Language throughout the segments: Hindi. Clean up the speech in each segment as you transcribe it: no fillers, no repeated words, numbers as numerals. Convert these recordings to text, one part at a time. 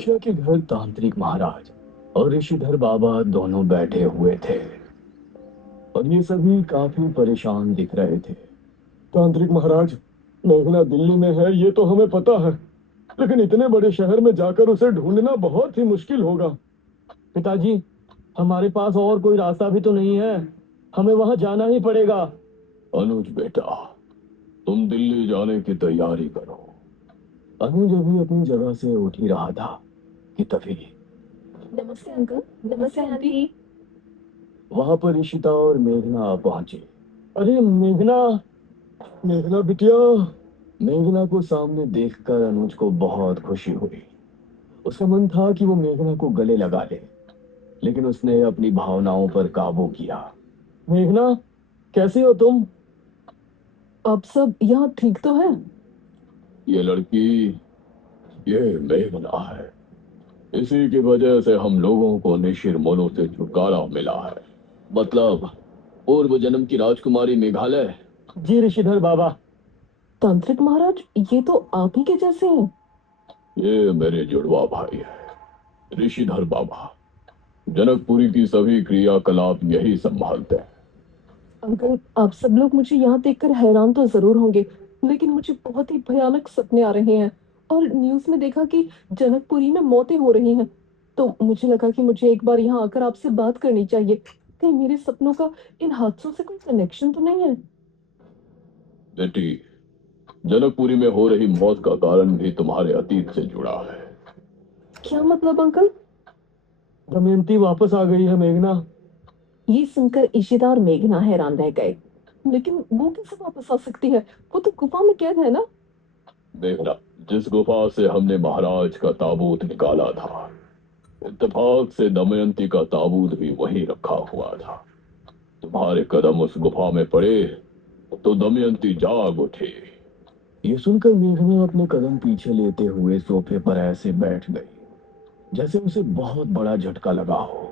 मुखिया के घर तांत्रिक महाराज और ऋषिधर बाबा दोनों बैठे हुए थे और ये सभी काफी परेशान दिख रहे थे। तांत्रिक महाराज, मेघना दिल्ली में है ये तो हमें पता है, लेकिन इतने बड़े शहर में जाकर उसे ढूंढना बहुत ही मुश्किल होगा। पिताजी, हमारे पास और कोई रास्ता भी तो नहीं है, हमें वहां जाना ही पड़ेगा। अनुज बेटा, तुम दिल्ली जाने की तैयारी करो। अनुज अभी अपनी जगह से उठ ही रहा था कि तभी नमस्ते अंकल। नमस्ते आंटी। वहां पर ईशिता और मेघना पहुंचे। अरे मेघना, मेघना बिटिया। मेघना को सामने देखकर अनुज को बहुत खुशी हुई। उसका मन था कि वो मेघना को गले लगा ले, लेकिन उसने अपनी भावनाओं पर काबू किया। मेघना, कैसी हो तुम? अब सब यहाँ ठीक तो है? ये लड़की, ये मेघना है। इसी की वजह से हम लोगों को निशिर मोलो से छुटकारा मिला है। मतलब पूर्व जन्म की राजकुमारी मेघालय। जी ऋषिधर बाबा। तांत्रिक महाराज, ये तो आप ही के जैसे हैं। ये मेरे जुड़वा भाई है, ऋषिधर बाबा। जनकपुरी की सभी क्रियाकलाप यही संभालते हैं। अंकल, आप सब लोग मुझे यहाँ देखकर हैरान तो जरूर होंगे, लेकिन मुझे बहुत ही भयानक सपने आ रहे हैं और न्यूज में देखा कि जनकपुरी में मौतें हो रही हैं। तो मुझे लगा कि मुझे एक बार यहाँ आकर आपसे बात करनी चाहिए। कहीं मेरे सपनों का इन हादसों से कोई कनेक्शन तो नहीं है? बेटी, जनकपुरी में हो रही मौत का कारण भी तुम्हारे अतीत से जुड़ा है। क्या मतलब अंकल? दमयंती वापस आ गई है मेघना। ये सुनकर इशिता और मेघना हैरान रह गए। लेकिन वो कैसे वापस आ सकती है? वो तो गुफा में कैद है ना। मेघना, जिस गुफा से हमने महाराज का ताबूत निकाला था, इत्तेफाक से दमयंती का ताबूत भी वहीं रखा हुआ था। तुम्हारे कदम उस गुफा में पड़े तो दमयंती जाग उठी। ये सुनकर मेघना अपने कदम पीछे लेते हुए सोफे पर ऐसे बैठ गई जैसे उसे बहुत बड़ा झटका लगा हो।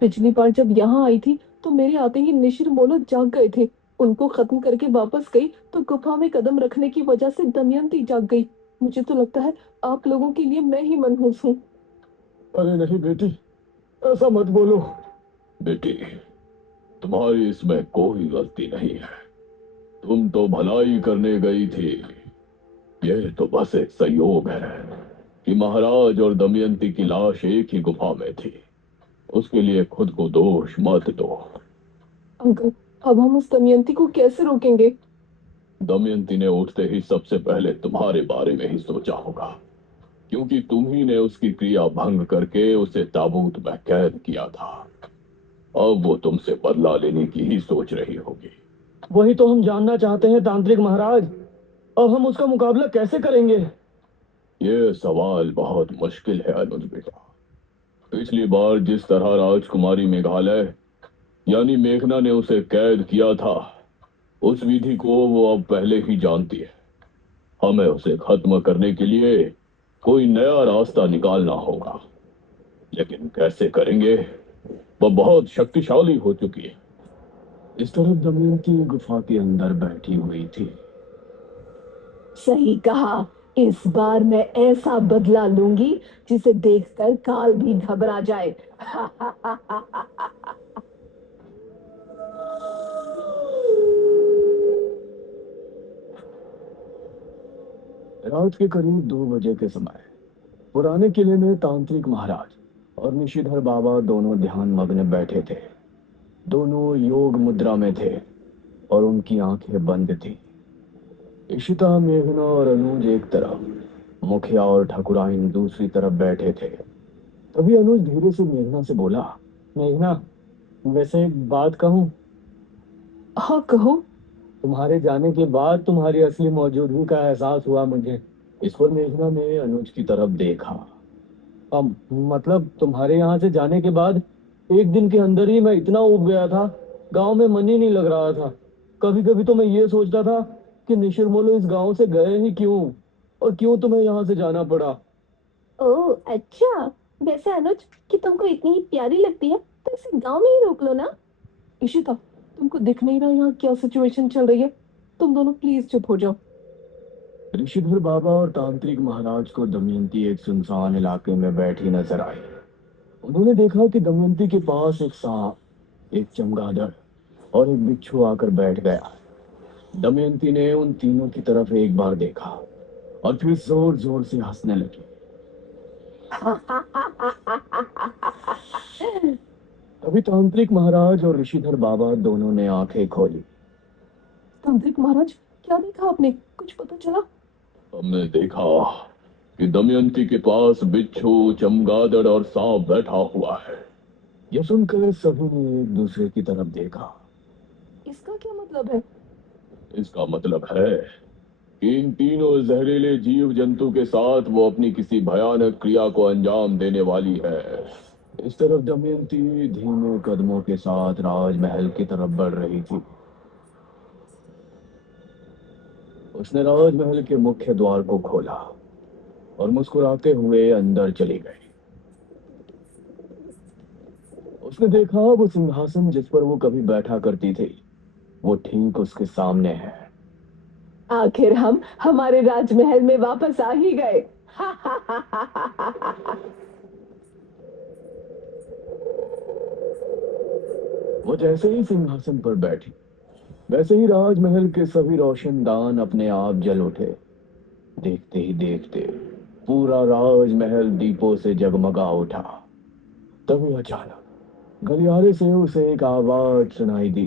पिछली बार जब यहाँ आई थी तो मेरे आते ही निशिर मोलो जाग गए थे। उनको खत्म करके वापस गई तो गुफा में कदम रखने की वजह से दमयंती जाग गई। मुझे तो लगता है आप लोगों के लिए मैं ही मनहूस हूँ। अरे नहीं बेटी, ऐसा मत बोलो। बेटी, तुम्हारी इसमें कोई गलती नहीं है। तुम तो भलाई करने गई थी। ये तो बस एक संयोग है कि महाराज और दमयंती की लाश एक ही गुफा में थी। उसके लिए खुद को दोष मत दो। अंकल, अब हम उस दमयंती को कैसे रोकेंगे? दमयंती ने उठते ही सबसे पहले तुम्हारे बारे में ही सोचा होगा, क्योंकि तुम ही ने उसकी क्रिया भंग करके उसे ताबूत में कैद किया था। अब वो तुमसे बदला लेने की ही सोच रही होगी। वही तो हम जानना चाहते हैं तांत्रिक महाराज। अब हम उसका मुकाबला कैसे करेंगे? ये सवाल बहुत मुश्किल है अनुज बेटा। पिछली बार जिस तरह राजकुमारी मेघालय यानी मेघना ने उसे कैद किया था, उस विधि को वो अब पहले ही जानती है। हमें उसे खत्म करने के लिए कोई नया रास्ता निकालना होगा, लेकिन कैसे करेंगे? वह बहुत शक्तिशाली हो चुकी है। इस तरफ दमयंती गुफा के अंदर बैठी हुई थी। सही कहा। इस बार मैं ऐसा बदला लूंगी जिसे देखकर काल भी घबरा जाए। रात के करीब 2 बजे के समय पुराने किले में तांत्रिक महाराज और निशिधर बाबा दोनों ध्यान मग्न बैठे थे। दोनों योग मुद्रा में थे और उनकी आंखें बंद थी। इशिता, मेघना और अनुज एक तरफ, मुखिया और ठकुराइन दूसरी तरफ बैठे थे। तभी अनुज धीरे से मेघना से बोला, मेघना, वैसे एक बात कहूं? हाँ कहो। तुम्हारे जाने के बाद तुम्हारी असली मौजूदगी का एहसास हुआ मुझे। इस पर मेघना ने अनुज की तरफ देखा। अब मतलब तुम्हारे यहाँ से जाने के बाद एक दिन के अंदर ही मैं इतना ऊब गया था, गांव में मन ही नहीं लग रहा था। कभी कभी तो मैं ये सोचता था कि निशिर इस गांव से गए ही क्यों, और क्यों तुम्हें यहाँ से जाना पड़ा। ओह अच्छा। वैसे अनुज, कि तुमको इतनी ही प्यारी लगती है तो इसे गांव में ही रोक लो ना। इशिता, तुमको दिख नहीं रहा यहाँ क्या सिचुएशन चल रही है? तुम दोनों प्लीज चुप हो जाओ। ऋषिधर बाबा और तांत्रिक महाराज को दमयंती एक सुनसान इलाके में बैठी नजर आई। उन्होंने देखा कि दमयंती के पास एक सांप, एक चमगादड़ और एक बिच्छू आकर बैठ गया। दमयंती ने उन तीनों की तरफ एक बार देखा और फिर जोर जोर से हंसने लगी। तभी तांत्रिक महाराज और ऋषिधर बाबा दोनों ने आंखें खोली। तांत्रिक महाराज, क्या देखा आपने? कुछ पता चला? हमने देखा कि दमयंती के पास बिच्छू, चमगादड़ और सांप बैठा हुआ है। यह सुनकर सभी ने एक दूसरे की तरफ देखा। इसका क्या मतलब है? इसका मतलब है कि इन तीनों जहरीले जीव जंतु के साथ वो अपनी किसी भयानक क्रिया को अंजाम देने वाली है। इस तरफ दमयंती धीमे कदमों के साथ राजमहल की तरफ बढ़ रही थी। उसने राजमहल के मुख्य द्वार को खोला और मुस्कुराते हुए अंदर चली गई। उसने देखा वो सिंहासन जिस पर वो कभी बैठा करती थी, वो ठीक उसके सामने है। आखिर हम हमारे राजमहल में वापस आ ही गए। वो जैसे ही सिंहासन पर बैठी, वैसे ही राजमहल के सभी रोशनदान अपने आप जल उठे। देखते ही देखते पूरा राजमहल दीपों से जगमगा उठा। तभी अचानक गलियारे से उसे एक आवाज सुनाई दी।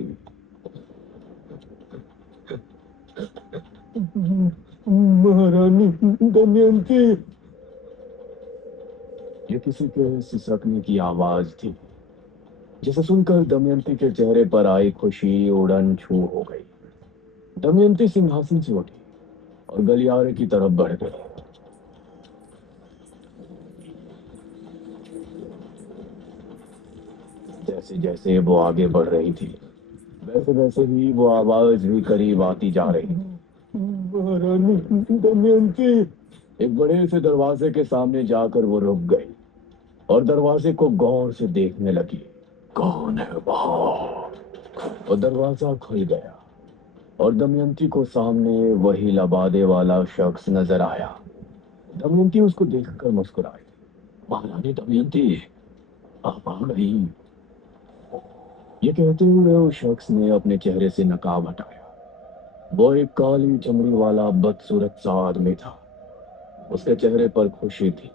महारानी दमयंती। ये किसी के सिसकने की आवाज थी, जिसे सुनकर दमयंती के चेहरे पर आई खुशी उड़न छू हो गई। दमयंती सिंहासन से उठी और गलियारे की तरफ बढ़ गई। जैसे जैसे वो आगे बढ़ रही थी, वैसे वैसे ही वो आवाज भी करीब आती जा रही। महारानी दमयंती। एक बड़े से दरवाजे के सामने जाकर वो रुक गई और दरवाजे को गौर से देखने लगी। कौन है वहां? और दरवाजा खुल गया और दमयंती को सामने वही लबादे वाला शख्स नजर आया। दमयंती उसको देखकर मुस्कुराई। महारानी दमयंती, आप आ गई। ये कहते हुए उस शख्स ने अपने चेहरे से नकाब हटाया। वो एक काली चमड़ी वाला बदसूरत सा आदमी था। उसके चेहरे पर खुशी थी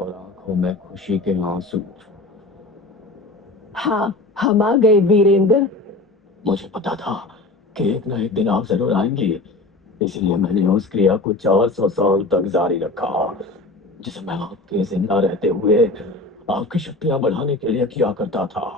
और आंखों में खुशी के आंसू। हाँ, हम आ गए वीरेंद्र। मुझे पता था कि एक न एक दिन आप जरूर आएंगे, इसलिए मैंने उस क्रिया को 400 साल तक जारी रखा, जिसे मैं आपके जिंदा रहते हुए आपकी शक्तियां बढ़ाने के लिए किया करता था।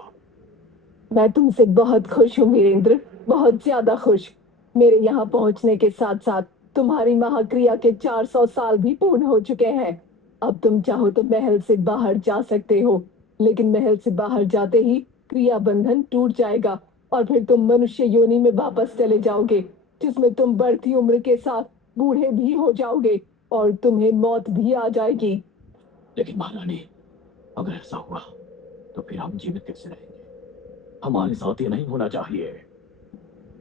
मैं तुमसे बहुत खुश हूँ वीरेंद्र, बहुत ज्यादा खुश। मेरे यहाँ पहुंचने के साथ साथ तुम्हारी महाक्रिया के 400 साल भी पूर्ण हो चुके हैं। अब तुम चाहो तो महल से बाहर जा सकते हो, लेकिन महल से बाहर जाते ही क्रिया बंधन टूट जाएगा और फिर तुम मनुष्य योनि में वापस चले जाओगे, जिसमें तुम बढ़ती उम्र के साथ बूढ़े भी हो जाओगे और तुम्हें मौत भी आ जाएगी। लेकिन महारानी, अगर ऐसा हुआ तो फिर हम जीवित कैसे रहेंगे? हमारे साथ ये नहीं होना चाहिए।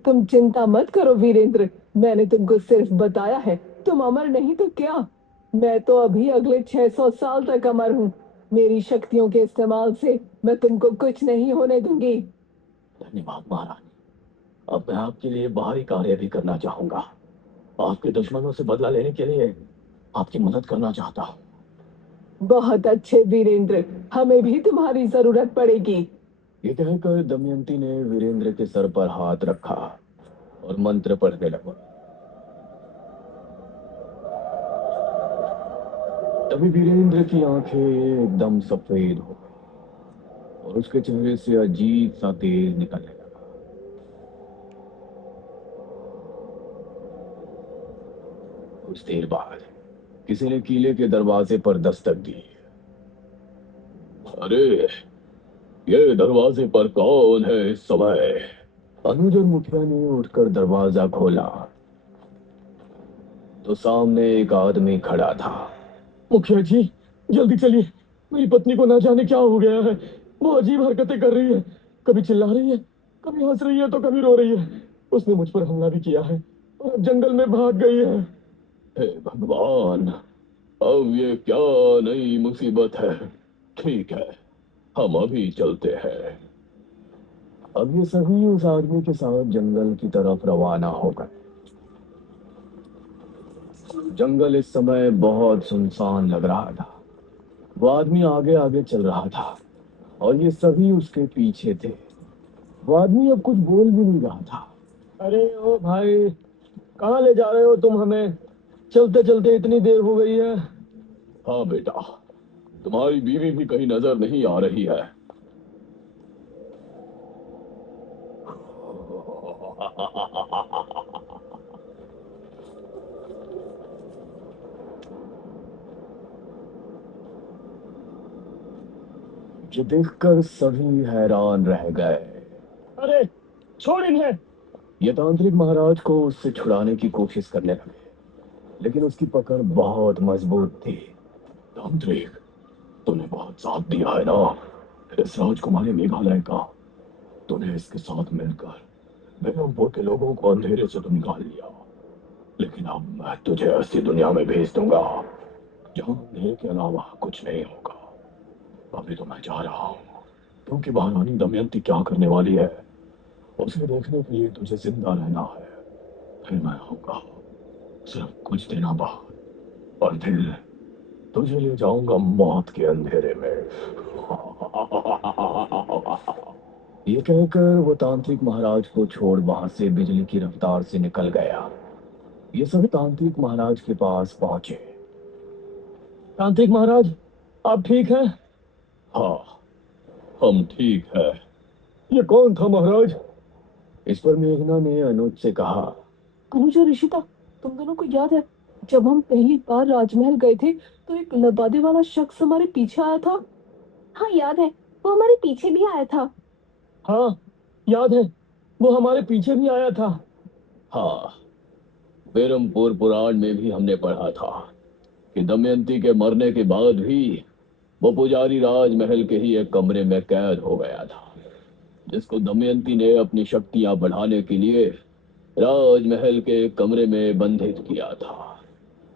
तुम चिंता मत करो वीरेंद्र, मैंने तुमको सिर्फ बताया है। तुम अमर नहीं तो क्या? मैं तो अभी अगले 600 साल तक अमर हूँ। मेरी शक्तियों के इस्तेमाल से मैं तुमको कुछ नहीं होने दूंगी। धन्यवाद महारानी। अब मैं आपके लिए बाहरी कार्य भी करना चाहूंगा। आपके दुश्मनों से बदला लेने के लिए आपकी मदद करना चाहता हूँ। बहुत अच्छे वीरेंद्र, हमें भी तुम्हारी जरूरत पड़ेगी। ये कहकर दमयंती ने वीरेंद्र के सर पर हाथ रखा और मंत्र पढ़ने लगा। तभी वीरेंद्र की आंखें एकदम सफेद हो गई और उसके चेहरे से अजीब सा तेज निकलने लगा। कुछ देर बाद किसी ने किले के दरवाजे पर दस्तक दी। अरे, ये दरवाजे पर कौन है इस समय? अनुज और मुखिया ने उठकर दरवाजा खोला तो सामने एक आदमी खड़ा था। मुखिया जी, जल्दी चलिए, मेरी पत्नी को ना जाने क्या हो गया है। वो अजीब हरकतें कर रही है, कभी चिल्ला रही है, कभी हंस रही है तो कभी रो रही है। उसने मुझ पर हमला भी किया है और अब जंगल में भाग गई है। हे भगवान, अब ये क्या नई मुसीबत है। ठीक है, हम अभी चलते हैं। अब ये सभी उस आदमी के साथ जंगल की तरफ रवाना हो गए। जंगल इस समय बहुत सुनसान लग रहा था। वो आदमी आगे आगे चल रहा था और ये सभी उसके पीछे थे। वो आदमी अब कुछ बोल भी नहीं रहा था। अरे ओ भाई, कहाँ ले जा रहे हो तुम हमें? चलते चलते इतनी देर हो गई है। हाँ बेटा, तुम्हारी बीवी भी कहीं नजर नहीं आ रही है। ये देखकर सभी हैरान रह गए। अरे छोड़ इन्हें। ये तांत्रिक महाराज को उससे छुड़ाने की कोशिश करने लगे, लेकिन उसकी पकड़ बहुत मजबूत थी। तांत्रिक, तूने बहुत साथ दिया है ना इस राजकुमारी मेघालय का। तूने इसके साथ मिलकर बेगमपुर के लोगों को अंधेरे से तो निकाल लिया, लेकिन अब मैं तुझे ऐसी दुनिया में भेज दूंगा जहां अंधेरे के अलावा कुछ नहीं होगा। अभी तो मैं जा रहा हूँ, क्योंकि महारानी दमयंती क्या करने वाली है उसे देखने के लिए तुझे जिंदा रहना है। फिर मैं आऊंगा सिर्फ कुछ दिनों बाद, और फिर तुझे ले जाऊंगा मौत के अंधेरे में। ये कहकर वो तांत्रिक महाराज को छोड़ वहां से बिजली की रफ्तार से निकल गया। ये सभी तांत्रिक महाराज के पास पहुंचे। तांत्रिक महाराज, आप ठीक हैं? हाँ, हम ठीक है। ये कौन था महाराज? इस पर मेघना ने अनुज से कहा। अनुज और ऋषिता, तुम दोनों को याद है जब हम पहली बार राजमहल गए थे तो एक लबादे वाला शख्स हमारे पीछे आया था? हाँ याद है, वो हमारे पीछे भी आया था। हाँ याद है, वो हमारे पीछे भी आया था। हाँ, बेरमपुर पुराण में भी हमने पढ़ा था कि दमयंती के मरने के बाद भी वो पुजारी राजमहल के ही एक कमरे में कैद हो गया था, जिसको दमयंती ने अपनी शक्तियां बढ़ाने के लिए राजमहल के कमरे में बंधित किया था।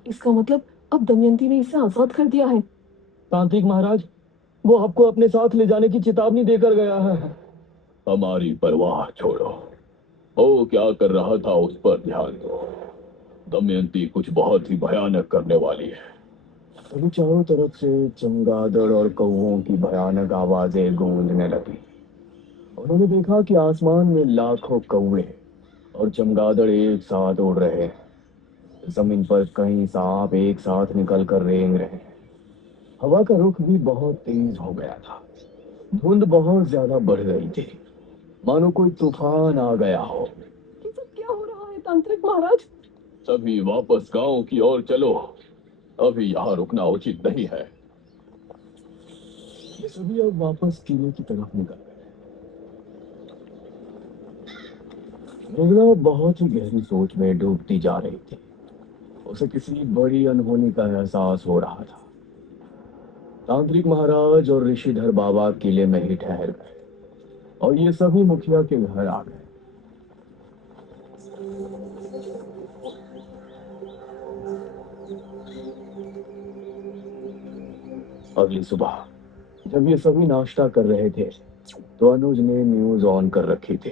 इसका मतलब अब दमयंती ने इसे आजाद कर दिया है। तांत्रिक महाराज, वो आपको अपने साथ ले जाने की चेतावनी देकर गया है। हमारी परवाह छोड़ो, वो क्या कर रहा था उस पर ध्यान दो। दमयंती कुछ बहुत ही भयानक करने वाली है। तभी चारों तरफ से चमगादड़ और कौवों की भयानक आवाजें गूंजने लगी। उन्होंने देखा कि आसमान में लाखों कौवे और चमगादड़ एक साथ उड़ रहे हैं। जमीन पर कई सांप एक साथ निकल कर रेंग रहे हैं। हवा का रुख भी बहुत तेज हो गया था। धुंध बहुत ज्यादा बढ़ गई थी, मानो कोई तूफान आ गया हो। ये सब क्या हो रहा है तांत्रिक महाराज? सभी वापस गांव की ओर चलो, अभी यहाँ रुकना उचित नहीं है। ये सभी अब वापस किले की तरफ निकल गए। मेघना बहुत ही गहरी सोच में डूबती जा रही थी। उसे किसी बड़ी अनहोनी का एहसास हो रहा था। तांत्रिक महाराज और ऋषिधर बाबा किले में ही ठहर गए और ये सभी मुखिया के घर आ गए। अगली सुबह जब ये सभी नाश्ता कर रहे थे तो अनुज ने न्यूज ऑन कर रखी थी।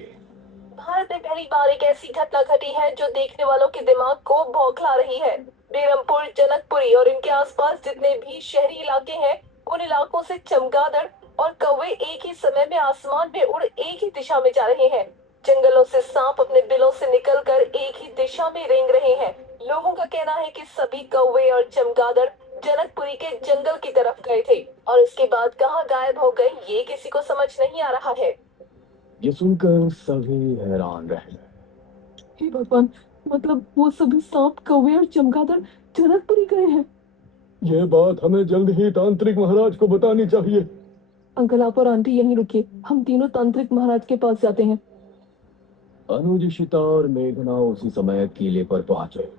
भारत में पहली बार एक ऐसी घटना घटी है जो देखने वालों के दिमाग को बौखला रही है। बेरमपुर, जनकपुरी और इनके आसपास जितने भी शहरी इलाके हैं, उन इलाकों से चमगादड़ और कौवे एक ही समय में आसमान में उड़ एक ही दिशा में जा रहे हैं। जंगलों से सांप अपने बिलों से निकलकर एक ही दिशा में रेंग रहे हैं। लोगों का कहना है कि सभी कौवे और चमगादड़ जनकपुरी के जंगल की तरफ गए थे और उसके बाद कहाँ गायब हो गए ये किसी को समझ नहीं आ रहा है। ये सुनकर सभी हैरान रह गए। हे भगवान, मतलब वो सभी सांप, कौवे और चमगादड़ जनकपुरी गए हैं? ये बात हमें जल्द ही तांत्रिक महाराज को बतानी चाहिए। अंकल, आप और आंटी यहीं रुकिए, हम तीनों तांत्रिक महाराज के पास जाते हैं। अनुज, इशिता और मेघना उसी समय किले पर पहुंचे।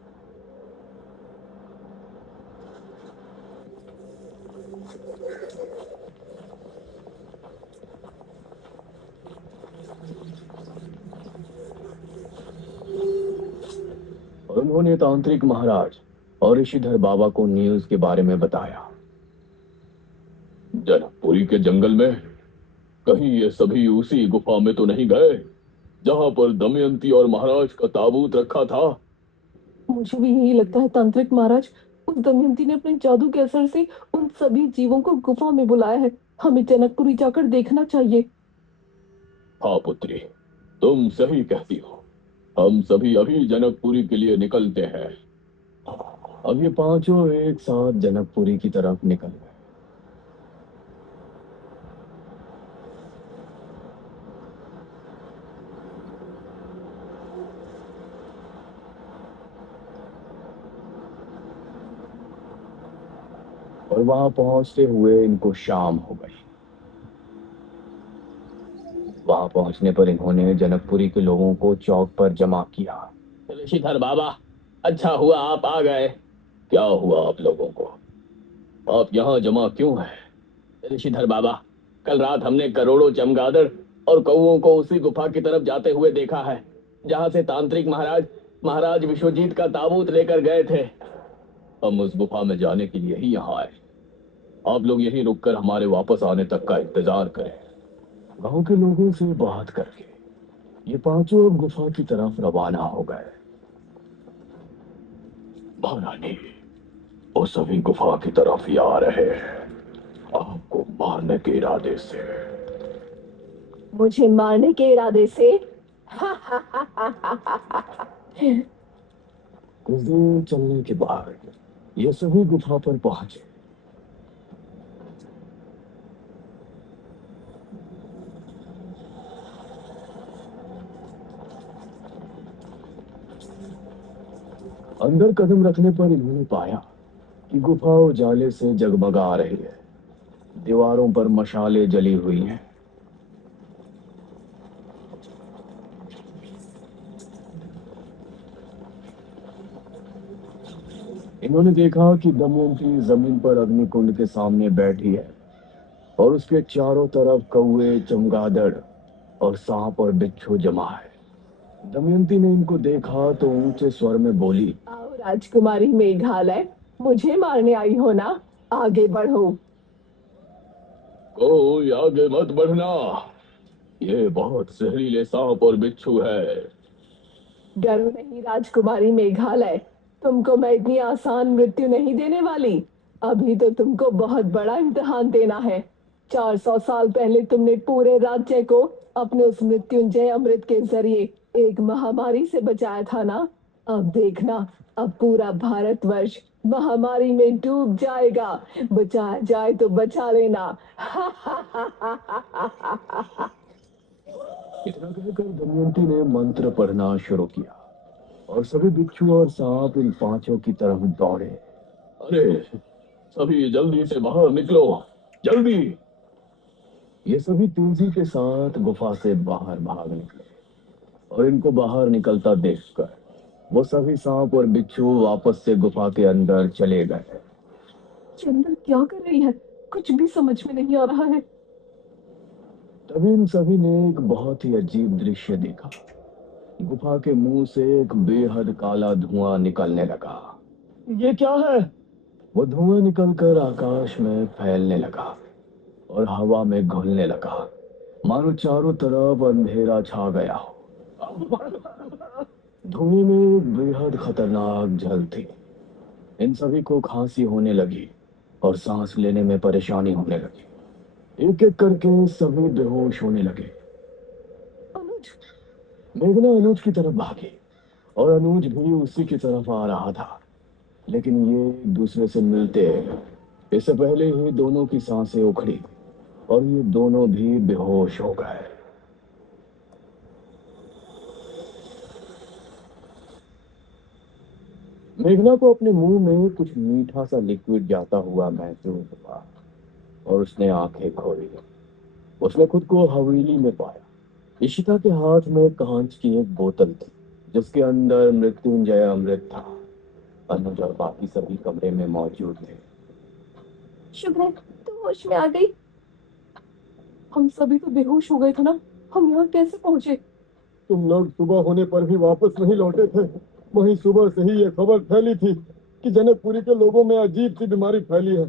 और उन्होंने तांत्रिक महाराज और ऋषिधर बाबा को न्यूज के बारे में बताया। जनकपुरी के जंगल में कहीं ये सभी उसी गुफा में तो नहीं गए जहां पर दमयंती और महाराज का ताबूत रखा था? मुझे भी यही लगता है तांत्रिक महाराज। उस दमयंती ने अपने जादू के असर से उन सभी जीवों को गुफा में बुलाया है। हमें जनकपुरी जाकर देखना चाहिए। हाँ पुत्री, तुम सही कहती हो। हम सभी अभी जनकपुरी के लिए निकलते हैं। अब ये पांचों एक साथ जनकपुरी की तरफ निकल गए। और वहां पहुंचते हुए इनको शाम हो गई। वहां पहुंचने पर इन्होंने जनकपुरी के लोगों को चौक पर जमा किया। ऋषिधर बाबा, अच्छा हुआ आप आ गए। क्या हुआ आप लोगों को? आप यहाँ जमा क्यों हैं? ऋषिधर बाबा, कल रात हमने करोड़ों चमगादड़ और कौओं को उसी गुफा की तरफ जाते हुए देखा है जहाँ से तांत्रिक महाराज महाराज विश्वजीत का ताबूत लेकर गए थे। हम उस गुफा में जाने के लिए ही यहाँ आए। आप लोग यहीं रुककर हमारे वापस आने तक का इंतजार करें। गांव के लोगों से बात करके ये पांचों अब गुफा की तरफ रवाना हो गए। महारानी, वो सभी गुफा की तरफ ही आ रहे हैं, आपको मारने के इरादे से। मुझे मारने के इरादे से? कुछ देर चलने के बाद ये सभी गुफा पर पहुंचे। अंदर कदम रखने पर इन्होंने पाया कि गुफा उजाले से जगमगा रही है। दीवारों पर मशालें जली हुई हैं। इन्होंने देखा कि दमयंती जमीन पर अग्निकुंड के सामने बैठी है और उसके चारों तरफ कौवे, चमगादड़ और सांप और बिच्छू जमा है। दमयंती ने इनको देखा तो ऊंचे स्वर में बोली, आओ राजकुमारी मेघालय, मुझे मारने आई हो ना? आगे बढ़ो। कोई आगे मत बढ़ना, ये बहुत जहरीले सांप और बिच्छू है। डरो नहीं राजकुमारी मेघालय, तुमको मैं इतनी आसान मृत्यु नहीं देने वाली। अभी तो तुमको बहुत बड़ा इम्तिहान देना है। 400 साल पहले तुमने पूरे राज्य को अपने उस मृत्युंजय अमृत के जरिए एक महामारी से बचाया था ना? अब देखना, अब पूरा भारतवर्ष महामारी में डूब जाएगा। बचाया जाए तो बचा लेना। इतना कहकर दमयंती ने मंत्र पढ़ना शुरू किया और सभी बिच्छू और सांप इन पांचों की तरफ दौड़े। अरे, सभी जल्दी से बाहर निकलो, जल्दी! ये सभी तेजी के साथ गुफा से बाहर भाग निकले और इनको बाहर निकलता देखकर वो सभी सांप और बिच्छू वापस से गुफा के अंदर चले गए। चंदर क्या कर रही है? कुछ भी समझ में नहीं आ रहा है। तभी इन सभी ने एक बहुत ही अजीब दृश्य देखा। गुफा के मुंह से एक बेहद काला धुआं निकलने लगा। ये क्या है? वो धुआं निकलकर आकाश में फैलने लगा और हवा में घुलने लगा, मानो चारों तरफ अंधेरा छा गया हो। धुएं में एक बेहद खतरनाक झल थी। इन सभी को खांसी होने लगी और सांस लेने में परेशानी होने लगी। एक एक करके सभी बेहोश होने लगे। अनुज, मेघना अनुज की तरफ भागी और अनुज भी उसी की तरफ आ रहा था, लेकिन ये एक दूसरे से मिलते इससे पहले ही दोनों की सांसें उखड़ी और ये दोनों भी बेहोश हो गए। मेघना को अपने मुंह में कुछ मीठा सा लिक्विड जाता हुआ महसूस हुआ और उसने आंखें खोली। उसने खुद को हवेली में पाया। इशिता के हाथ में कांच की एक बोतल थी जिसके अंदर मृत्युंजय अमृत था। अनुज और बाकी सभी कमरे में मौजूद थे। शुक्र है तुम होश में आ गई। हम सभी तो बेहोश हो गए थे ना? हम यहाँ कैसे पहुंचे? तुम लोग सुबह होने पर भी वापस नहीं लौटे थे। वहीं सुबह से ही ये खबर फैली थी। कि जनकपुरी के लोगों में अजीब सी बीमारी फैली है।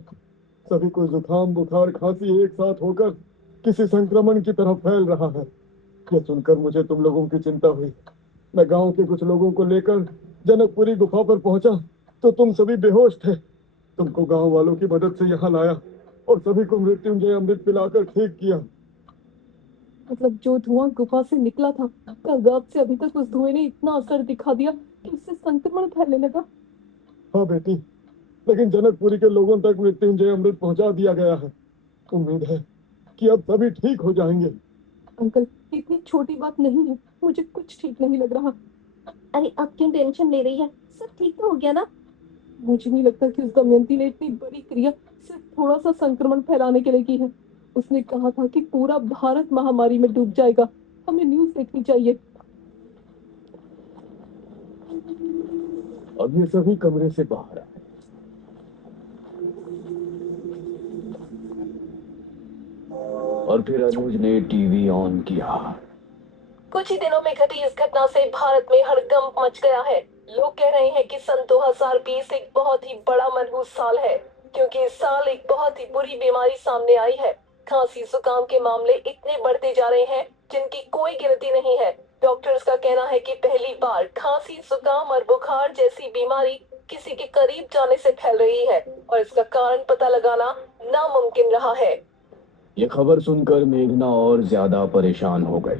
सभी को जुकाम बुखार खांसी एक साथ होकर किसी संक्रमण की तरह फैल रहा है। यह सुनकर मुझे तुम लोगों की चिंता हुई। मैं गांव के कुछ लोगों को लेकर जनकपुरी गुफा पर पहुंचा तो तुम सभी बेहोश थे। तुमको गांव वालों की मदद से यहाँ लाया और सभी को मृत्युंजय अमृत पिलाकर ठीक किया। मतलब जो धुआं गुफा से निकला था, कल रात से अभी तक उस धुएं ने इतना असर दिखा दिया कि उससे संक्रमण फैलने लगा। हाँ बेटी, लेकिन जनकपुरी के लोगों तक मृत्युंजय अमृत पहुंचा दिया गया है। उम्मीद है कि अब सभी ठीक हो जाएंगे। अंकल, इतनी छोटी बात नहीं है, मुझे कुछ ठीक नहीं लग रहा। अरे आप क्यों टेंशन ले रही है? सब ठीक तो हो गया ना? मुझे नहीं लगता कि उस दमयंती ने इतनी बड़ी क्रिया सिर्फ थोड़ा सा संक्रमण फैलाने के लिए की है। उसने कहा था कि पूरा भारत महामारी में डूब जाएगा। हमें न्यूज़ देखनी चाहिए। अब ये सभी कमरे से बाहर आए और फिर अनुज ने टीवी ऑन किया। कुछ ही दिनों में घटी इस घटना से भारत में हड़कंप मच गया है। लोग कह रहे हैं कि सन 2020 एक बहुत ही बड़ा मनहूस साल है, क्योंकि इस साल एक बहुत ही बुरी बीमारी सामने आई है। खांसी जुकाम के मामले इतने बढ़ते जा रहे हैं जिनकी कोई गिनती नहीं है। डॉक्टर्स का कहना है कि पहली बार खांसी जुकाम और बुखार जैसी बीमारी किसी के करीब जाने से फैल रही है और इसका कारण पता लगाना नामुमकिन रहा है। ये खबर सुनकर मेघना और ज्यादा परेशान हो गई।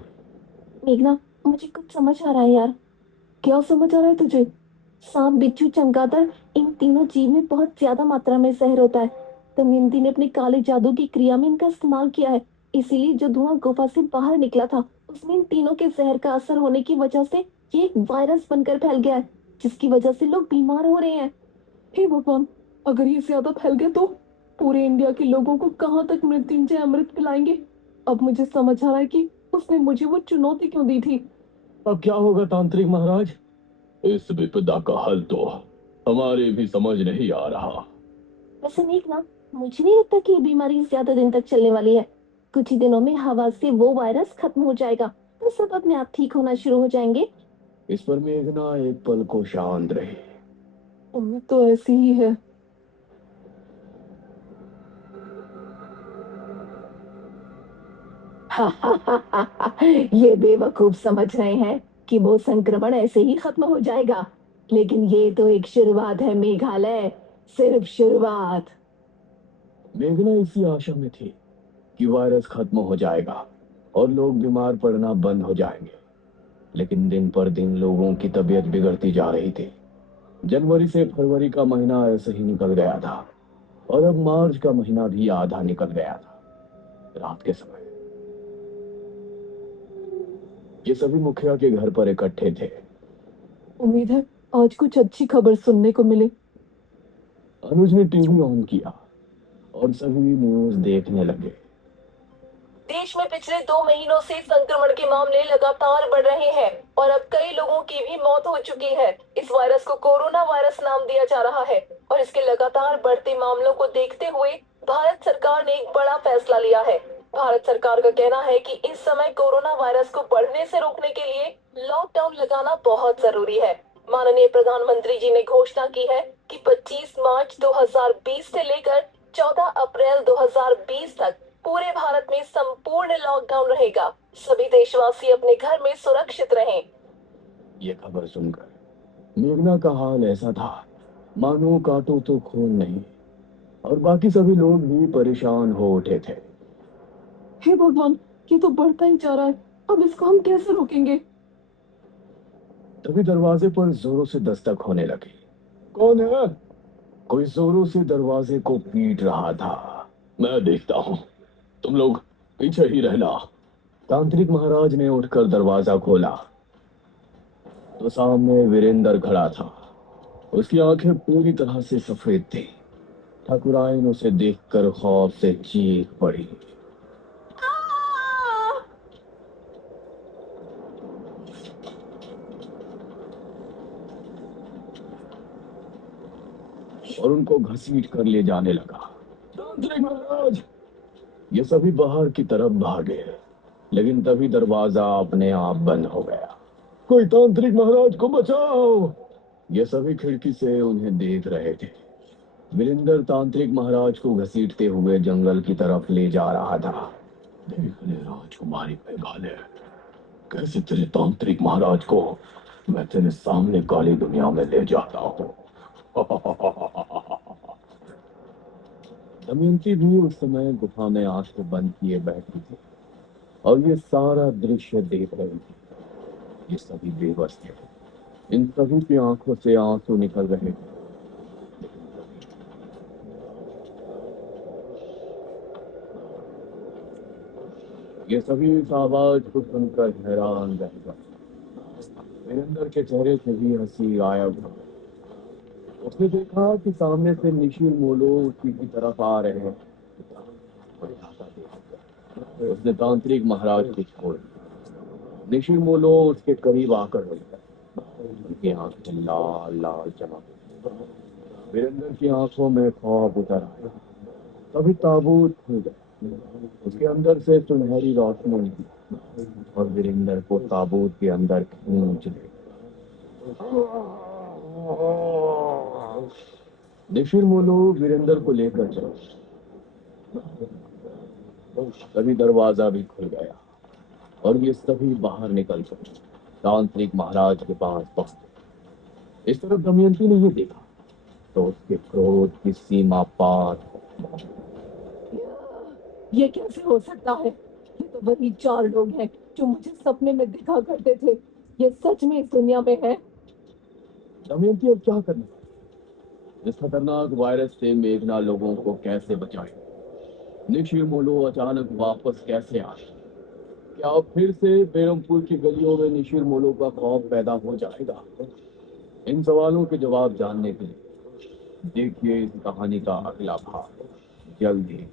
मेघना, मुझे कुछ समझ आ रहा है यार। क्या समझ आ रहा है तुझे? सांप बिच्छू चमगादड़, इन तीनों जीव में बहुत ज्यादा मात्रा में जहर होता है। दमयंती ने अपने काले जादू की क्रिया में इनका इस्तेमाल किया है। इसीलिए जो धुआं गुफा से बाहर निकला था उसमें इन तीनों के जहर का असर होने की वजह से ये एक वायरस बनकर फैल गया है, जिसकी वजह से लोग बीमार हो रहे हैं। हे भगवान, अगर ये ज्यादा फैल गया तो पूरे इंडिया के लोगों को कहाँ तक मृत्युंजय अमृत पिलाएंगे? अब मुझे समझ आ रहा है कि उसने मुझे वो चुनौती क्यों दी थी। अब क्या होगा तांत्रिक महाराज? इस विपदा का हल तो हमारे भी समझ नहीं आ रहा। वैसे देखना, मुझे नहीं लगता कि ये बीमारी ज्यादा दिन तक चलने वाली है। कुछ ही दिनों में हवा से वो वायरस खत्म हो जाएगा तो सब अपने आप ठीक होना शुरू हो जाएंगे। इस पर मेघना एक पल को शांत रही। उम्मीद तो ऐसी ही है। ये बेवकूफ समझ रहे हैं कि वो संक्रमण ऐसे ही खत्म हो जाएगा, लेकिन ये तो एक शुरुआत है मेघालय, सिर्फ शुरुआत। मेघना इसी आशा में थी कि वायरस खत्म हो जाएगा और लोग बीमार पड़ना बंद हो जाएंगे। लेकिन दिन पर दिन लोगों की तबीयत बिगड़ती जा रही थी। जनवरी से फरवरी का महीना ऐसे ही निकल गया था और अब मार्च का महीना भी आधा निकल गया था। रात के समय ये सभी मुखिया के घर पर इकट्ठे थे। उम्मीद है आज कुछ अच्छी खबर सुनने को मिले। अनुज ने टीवी ऑन किया और सभी न्यूज देखने लगे। देश में पिछले 2 महीनों से संक्रमण के मामले लगातार बढ़ रहे हैं और अब कई लोगों की भी मौत हो चुकी है। इस वायरस को कोरोना वायरस नाम दिया जा रहा है और इसके लगातार बढ़ते मामलों को देखते हुए भारत सरकार ने एक बड़ा फैसला लिया है। भारत सरकार का कहना है कि इस समय कोरोना वायरस को बढ़ने से रोकने के लिए लॉकडाउन लगाना बहुत जरूरी है। माननीय प्रधानमंत्री जी ने घोषणा की है कि 25 मार्च 2020 से लेकर 14 अप्रैल 2020 तक पूरे भारत में संपूर्ण लॉकडाउन रहेगा। सभी देशवासी अपने घर में सुरक्षित रहें। ये खबर सुनकर मेघना का हाल ऐसा था मानो काटो तो खून नहीं, और बाकी सभी लोग भी परेशान हो उठे थे। हे भगवान, ये तो बढ़ता ही जा रहा है। अब इसको हम कैसे रोकेंगे? तभी दरवाजे पर जोरों से दस्तक होने लगी। कौन है? कोई जोरों से दरवाजे को पीट रहा था। मैं देखता हूँ, तुम लोग पीछे ही रहना। तांत्रिक महाराज ने उठकर दरवाजा खोला तो सामने वीरेंद्र खड़ा था। उसकी आंखें पूरी तरह से सफेद थी। ठाकुराइन उसे देखकर खौफ से चीख पड़ी। और उनको घसीट कर ले जाने लगा। तांत्रिक महाराज! ये सभी बाहर की तरफ भागे, लेकिन तभी दरवाजा अपने आप बंद हो गया। कोई तांत्रिक महाराज को बचाओ! ये सभी खिड़की से उन्हें देख रहे थे। वीरेंद्र तांत्रिक महाराज को घसीटते हुए जंगल की तरफ ले जा रहा था। देख ले राजकुमारी मेघालय, कैसे तेरे तांत्रिक महाराज को मैं तेरे सामने काली दुनिया में ले जाता हूँ। दमयंती भी उस समय गुफा में आंखें बंद किए बैठी थी और ये सारा दृश्य देख रही थी। ये सभी बेबस थे। इन सभी की आंखों से आंसू निकल रहे थे। ये सभी इस आवाज को सुनकर हैरान रह गए। वीरेंद्र के चेहरे से भी हंसी गायब हो गई। उसने देखा कि सामने से निशिर मोलो उसी की तरफ आ रहे हैं। उसने तांत्रिक महाराज को छोड़ दिया। निशिर मोलो उसके करीब आकर रुक गया। उनकी आंखें लाल लाल चमक गईं। वीरेंद्र की आंखों में खौफ उतर आया। तभी ताबूत खुल गया। उसके अंदर से सुनहरी रोशनी निकली और वीरेंद्र को ताबूत के अंदर खींच ले। निशिर मोलो वीरेंद्र को लेकर चला। तभी दरवाजा भी खुल गया और ये सभी बाहर निकल कर तांत्रिक महाराज के पास पहुंचे। इस तरफ दमयंती ने ये देखा तो उसके क्रोध की सीमा पार हो गई। ये कैसे हो सकता है? ये तो वही 4 लोग हैं जो मुझे सपने में दिखा करते थे। ये सच में इस दुनिया में है? दमयंती अब क्या करना? इस खतरनाक वायरस से मेघना लोगों को कैसे बचाए? निशिर मोलो अचानक वापस कैसे आए? क्या अब फिर से बेरमपुर की गलियों में निशिर मोलो का खौफ पैदा हो जाएगा? इन सवालों के जवाब जानने के लिए देखिए इस कहानी का अगला भाग जल्द ही।